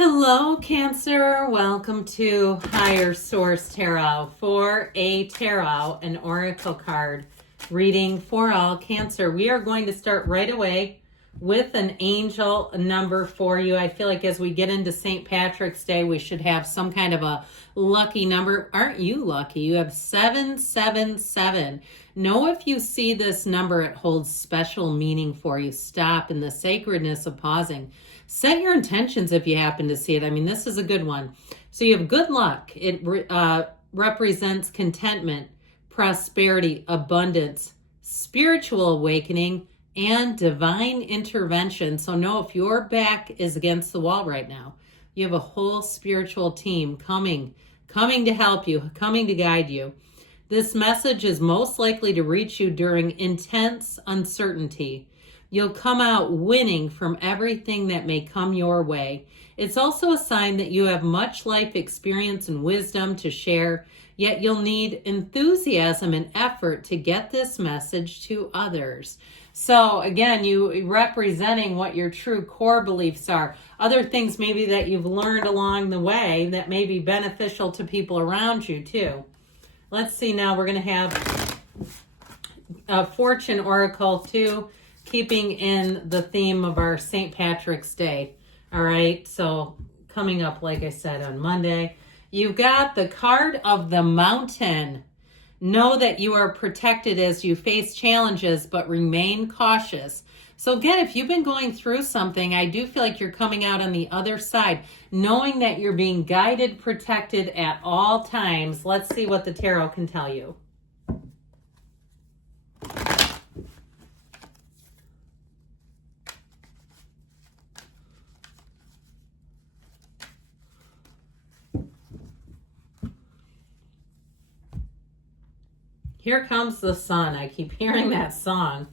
Hello, Cancer. Welcome to Higher Source Tarot for a tarot, an oracle card reading for all Cancer. We are going to start right away with an angel number for you. I feel like as we get into St. Patrick's Day, we should have some kind of a lucky number. Aren't you lucky? You have 777. Know if you see this number, it holds special meaning for you. Stop in the sacredness of pausing. Set your intentions if you happen to see it. I mean, this is a good one. So you have good luck. It represents contentment, prosperity, abundance, spiritual awakening, and divine intervention. So know if your back is against the wall right now, you have a whole spiritual team coming to help you, coming to guide you. This message is most likely to reach you during intense uncertainty. You'll come out winning from everything that may come your way. It's also a sign that you have much life experience and wisdom to share, yet you'll need enthusiasm and effort to get this message to others. So again, you representing what your true core beliefs are. Other things maybe that you've learned along the way that may be beneficial to people around you too. Let's see now, we're going to have a fortune oracle too, keeping in the theme of our St. Patrick's Day. All right, so coming up, like I said, on Monday, you've got the card of the mountain. Know that you are protected as you face challenges, but remain cautious. So again, if you've been going through something, I do feel like you're coming out on the other side, knowing that you're being guided, protected at all times. Let's see what the tarot can tell you. Here comes the sun. I keep hearing that song.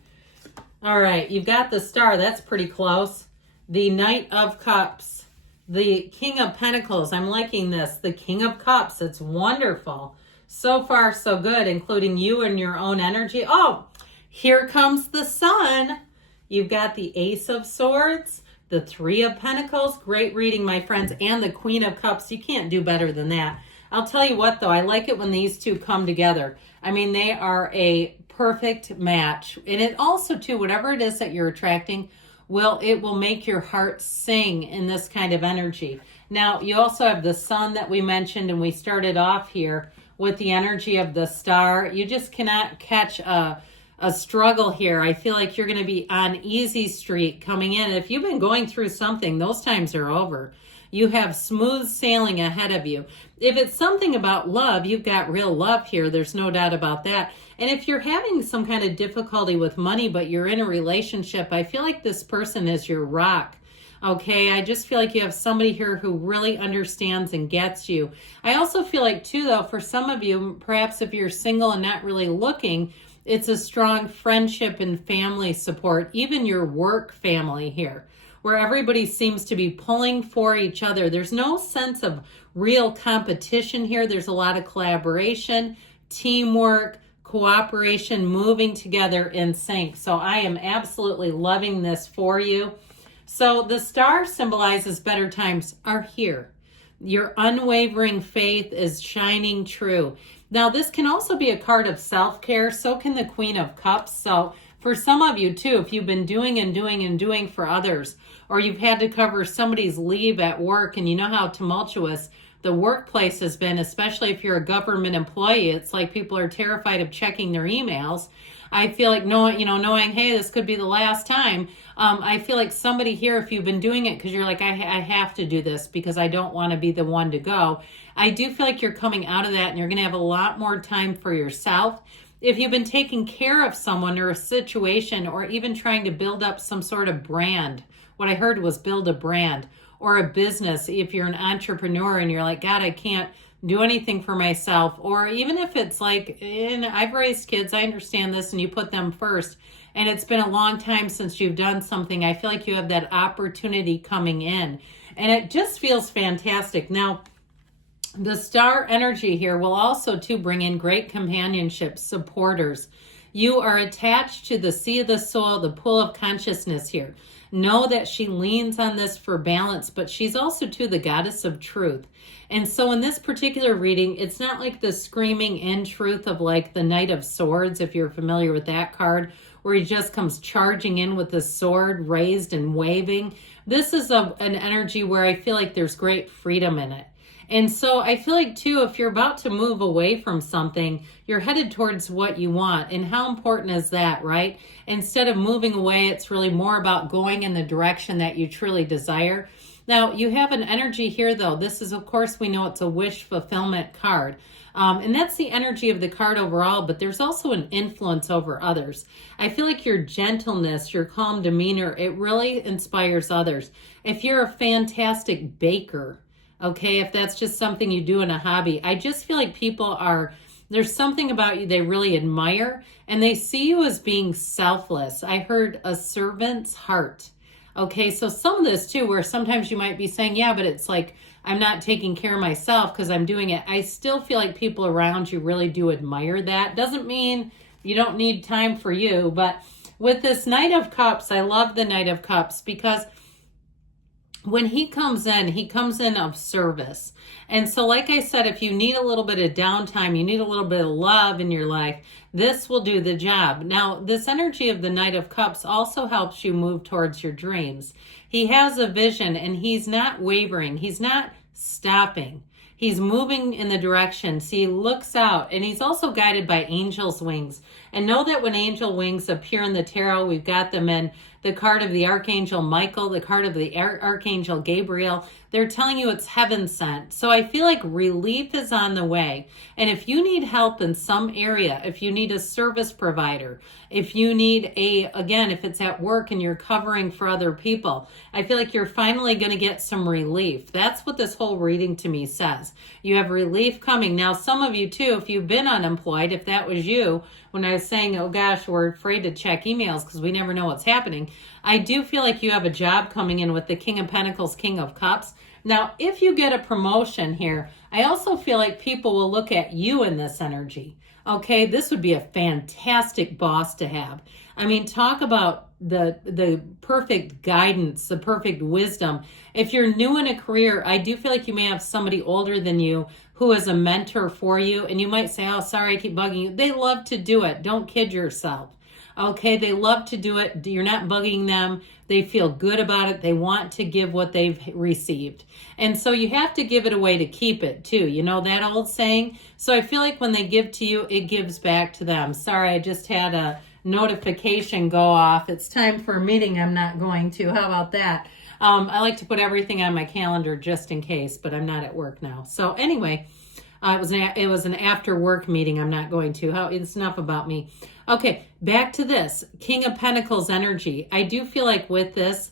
All right, you've got the star. That's pretty close. The Knight of Cups. The King of Pentacles. I'm liking this. The King of Cups. It's wonderful. So far, so good, including you and your own energy. Oh, here comes the sun. You've got the Ace of Swords, the Three of Pentacles. Great reading, my friends. And the Queen of Cups. You can't do better than that. I'll tell you what, though, I like it when these two come together. I mean, they are a perfect match. And it also, too, whatever it is that you're attracting, it will make your heart sing in this kind of energy. Now, you also have the sun that we mentioned, and we started off here with the energy of the star. You just cannot catch a struggle here. I feel like you're going to be on easy street coming in. If you've been going through something, those times are over. You have smooth sailing ahead of you. If it's something about love, you've got real love here. There's no doubt about that. And if you're having some kind of difficulty with money, but you're in a relationship, I feel like this person is your rock. Okay, I just feel like you have somebody here who really understands and gets you. I also feel like, too, though, for some of you, perhaps if you're single and not really looking, it's a strong friendship and family support, even your work family here, where everybody seems to be pulling for each other. There's no sense of real competition here. There's a lot of collaboration, teamwork, cooperation, moving together in sync. So I am absolutely loving this for you. So the star symbolizes better times are here. Your unwavering faith is shining true. Now, this can also be a card of self-care. So can the Queen of Cups. So for some of you, too, if you've been doing for others, or you've had to cover somebody's leave at work, and you know how tumultuous the workplace has been, especially if you're a government employee. It's like people are terrified of checking their emails. I feel like knowing, hey, this could be the last time. I feel like somebody here, if you've been doing it because you're like, I have to do this because I don't want to be the one to go. I do feel like you're coming out of that, and you're going to have a lot more time for yourself. If you've been taking care of someone or a situation, or even trying to build up some sort of brand, what I heard was build a brand or a business. If you're an entrepreneur and you're like, God, I can't do anything for myself. Or even if it's like, I've raised kids, I understand this, and you put them first, and it's been a long time since you've done something. I feel like you have that opportunity coming in, and it just feels fantastic. Now, the star energy here will also, too, bring in great companionship, supporters. You are attached to the sea of the soul, the pool of consciousness here. Know that she leans on this for balance, but she's also too the goddess of truth. And so in this particular reading, it's not like the screaming in truth of like the Knight of Swords, if you're familiar with that card, where he just comes charging in with the sword raised and waving. This is an energy where I feel like there's great freedom in it. And so I feel like, too, if you're about to move away from something, you're headed towards what you want. And how important is that, right? Instead of moving away, it's really more about going in the direction that you truly desire. Now, you have an energy here, though. This is, of course, we know it's a wish fulfillment card. And that's the energy of the card overall, but there's also an influence over others. I feel like your gentleness, your calm demeanor, it really inspires others. If you're a fantastic baker, okay, if that's just something you do in a hobby, I just feel like people there's something about you they really admire, and they see you as being selfless. I heard a servant's heart. Okay, so some of this too, where sometimes you might be saying, yeah, but it's like, I'm not taking care of myself because I'm doing it. I still feel like people around you really do admire that. Doesn't mean you don't need time for you, but with this Knight of Cups, I love the Knight of Cups because when he comes in of service. And so like I said, if you need a little bit of downtime, you need a little bit of love in your life, this will do the job. Now, this energy of the Knight of Cups also helps you move towards your dreams. He has a vision and he's not wavering. He's not stopping. He's moving in the direction. See, he looks out, and he's also guided by angel's wings. And know that when angel wings appear in the tarot, we've got them in the card of the Archangel Michael, the card of the Archangel Gabriel. They're telling you it's heaven sent. So I feel like relief is on the way. And if you need help in some area, if you need a service provider, if you need if it's at work and you're covering for other people, I feel like you're finally going to get some relief. That's what this whole reading to me says. You have relief coming. Now, some of you too, if you've been unemployed, if that was you, when I was saying, oh gosh, we're afraid to check emails because we never know what's happening, I do feel like you have a job coming in with the King of Pentacles, King of Cups. Now, if you get a promotion here, I also feel like people will look at you in this energy. Okay, this would be a fantastic boss to have. I mean, talk about the perfect guidance, the perfect wisdom. If you're new in a career, I do feel like you may have somebody older than you who is a mentor for you, and you might say, oh, sorry, I keep bugging you. They love to do it. Don't kid yourself. Okay, they love to do it. You're not bugging them. They feel good about it. They want to give what they've received. And so you have to give it away to keep it too. You know that old saying? So I feel like when they give to you, it gives back to them. Sorry, I just had a notification go off. It's time for a meeting I'm not going to. How about that? I like to put everything on my calendar just in case, but I'm not at work now. So anyway, it was an after work meeting I'm not going to. It's enough about me. Okay, back to this. King of Pentacles energy. I do feel like with this,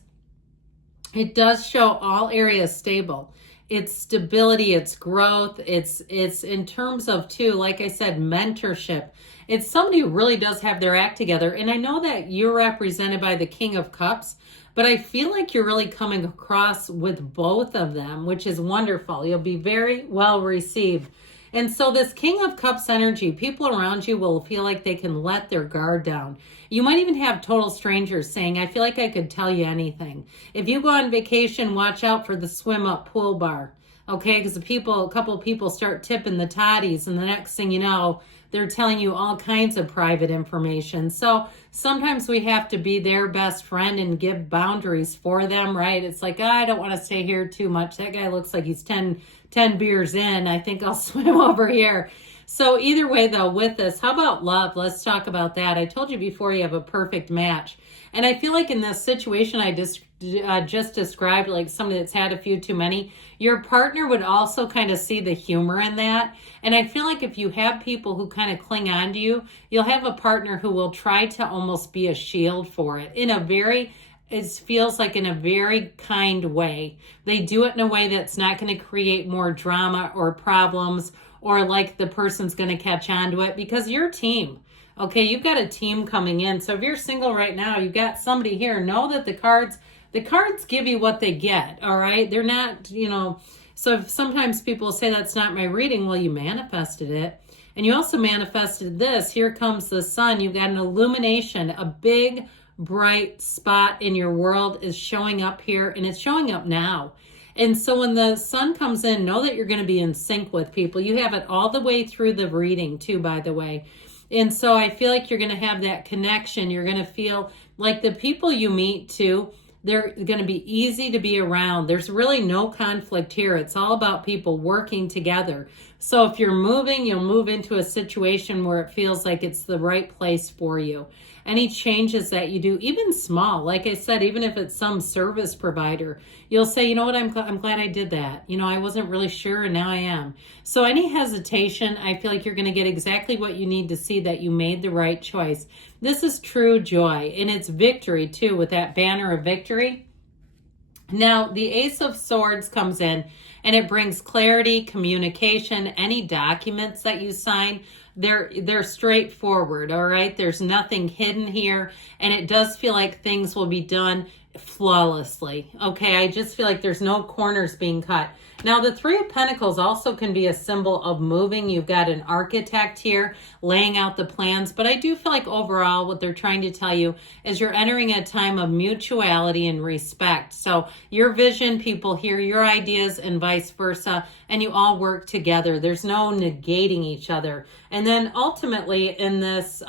it does show all areas stable. It's stability, it's growth, it's in terms of too, like I said, mentorship. It's somebody who really does have their act together. And I know that you're represented by the King of Cups, but I feel like you're really coming across with both of them, which is wonderful. You'll be very well received. And so this King of Cups energy, people around you will feel like they can let their guard down. You might even have total strangers saying, I feel like I could tell you anything. If you go on vacation, watch out for the swim up pool bar. Okay, because a couple of people start tipping the toddies, and the next thing you know, they're telling you all kinds of private information. So sometimes we have to be their best friend and give boundaries for them, right? It's like, I don't want to stay here too much. That guy looks like he's 10 beers in. I think I'll swim over here. So either way, though, with this, how about love? Let's talk about that. I told you before, you have a perfect match. And I feel like in this situation I just described, like somebody that's had a few too many, your partner would also kind of see the humor in that. And I feel like if you have people who kind of cling on to you, you'll have a partner who will try to almost be a shield for it it feels like in a very kind way. They do it in a way that's not going to create more drama or problems, or like the person's going to catch on to it, because you're a team. Okay, you've got a team coming in. So if you're single right now, you've got somebody here. Know that the cards give you what they get, all right? They're not, so if sometimes people say that's not my reading, well, you manifested it. And you also manifested this. Here comes the sun. You've got an illumination, a big bright spot in your world is showing up here, and it's showing up now. And so when the sun comes in, know that you're going to be in sync with people. You have it all the way through the reading too, by the way. And so I feel like you're going to have that connection. You're going to feel like the people you meet too, they're going to be easy to be around. There's really no conflict here. It's all about people working together. So if you're moving, you'll move into a situation where it feels like it's the right place for you. Any changes that you do, even small, like I said, even if it's some service provider, you'll say, you know what, I'm glad I did that. You know, I wasn't really sure, and now I am. So any hesitation, I feel like you're going to get exactly what you need to see that you made the right choice. This is true joy, and it's victory too, with that banner of victory. Now, the Ace of Swords comes in, and it brings clarity, communication, any documents that you sign. They're straightforward, all right? There's nothing hidden here, and it does feel like things will be done flawlessly, okay? I just feel like there's no corners being cut. Now, the Three of Pentacles also can be a symbol of moving. You've got an architect here laying out the plans, but I do feel like overall what they're trying to tell you is you're entering a time of mutuality and respect. So your vision, people hear your ideas and vice versa, and you all work together. There's no negating each other. And then ultimately in this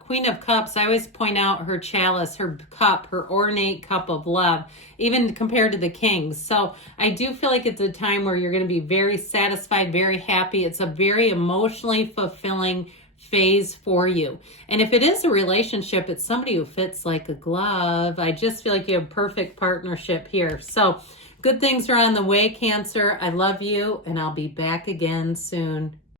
Queen of Cups, I always point out her chalice, her cup, her ornate cup of love, even compared to the Kings. So I do feel like it's a time where you're going to be very satisfied, very happy. It's a very emotionally fulfilling phase for you. And if it is a relationship, it's somebody who fits like a glove. I just feel like you have perfect partnership here. So good things are on the way, Cancer. I love you, and I'll be back again soon.